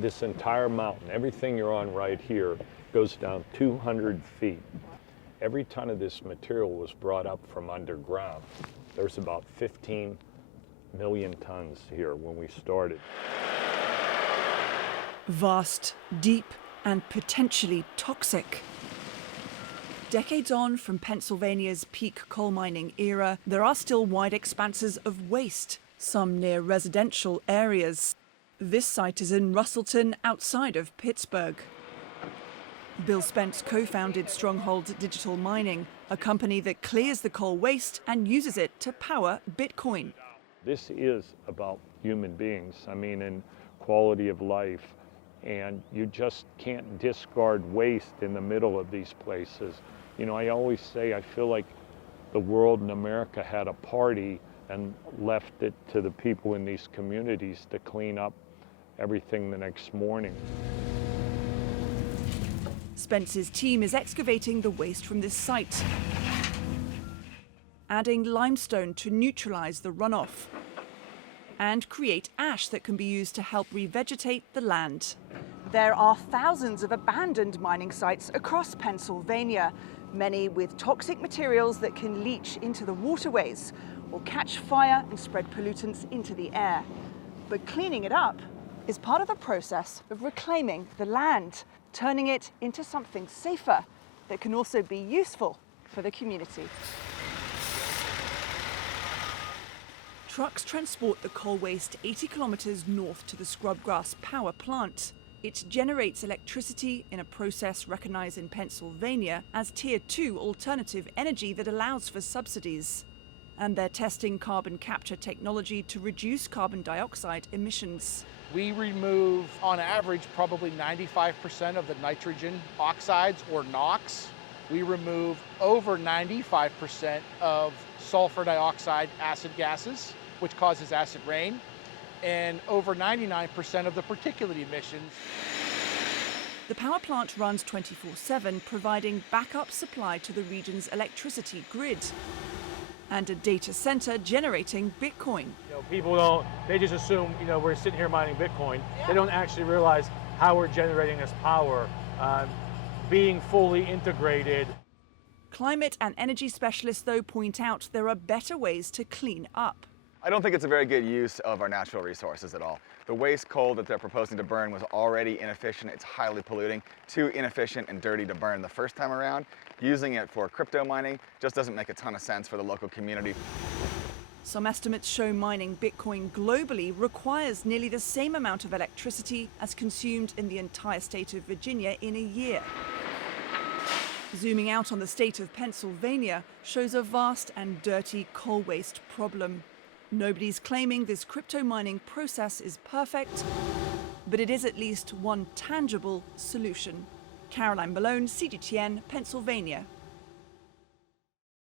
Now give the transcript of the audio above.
This entire mountain, everything you're on right here, goes down 200 feet. Every ton of this material was brought up from underground. There's about 15 million tons here when we started. Vast, deep, and potentially toxic. Decades on from Pennsylvania's peak coal mining era, there are still wide expanses of waste, some near residential areas. This site is in Russellton, outside of Pittsburgh. Bill Spence co-founded Stronghold Digital Mining, a company that clears the coal waste and uses it to power Bitcoin. This is about human beings, and quality of life. And you just can't discard waste in the middle of these places. I always say I feel like the world in America had a party and left it to the people in these communities to clean up everything the next morning. Spence's team is excavating the waste from this site, adding limestone to neutralize the runoff and create ash that can be used to help revegetate the land. There are thousands of abandoned mining sites across Pennsylvania, many with toxic materials that can leach into the waterways or catch fire and spread pollutants into the air. But cleaning it up is part of the process of reclaiming the land, turning it into something safer that can also be useful for the community. Trucks transport the coal waste 80 kilometers north to the Scrubgrass power plant. It generates electricity in a process recognized in Pennsylvania as Tier 2 alternative energy that allows for subsidies. And they're testing carbon capture technology to reduce carbon dioxide emissions. We remove, on average, probably 95% of the nitrogen oxides or NOx. We remove over 95% of sulfur dioxide acid gases, which causes acid rain, and over 99% of the particulate emissions. The power plant runs 24/7, providing backup supply to the region's electricity grid. And a data center generating Bitcoin. People they just assume, we're sitting here mining Bitcoin. Yeah. They don't actually realize how we're generating this power, being fully integrated. Climate and energy specialists, though, point out there are better ways to clean up. I don't think it's a very good use of our natural resources at all. The waste coal that they're proposing to burn was already inefficient. It's highly polluting, too inefficient and dirty to burn the first time around. Using it for crypto mining just doesn't make a ton of sense for the local community. Some estimates show mining Bitcoin globally requires nearly the same amount of electricity as consumed in the entire state of Virginia in a year. Zooming out on the state of Pennsylvania shows a vast and dirty coal waste problem. Nobody's claiming this crypto mining process is perfect, but it is at least one tangible solution. Caroline Malone, CGTN, Pennsylvania.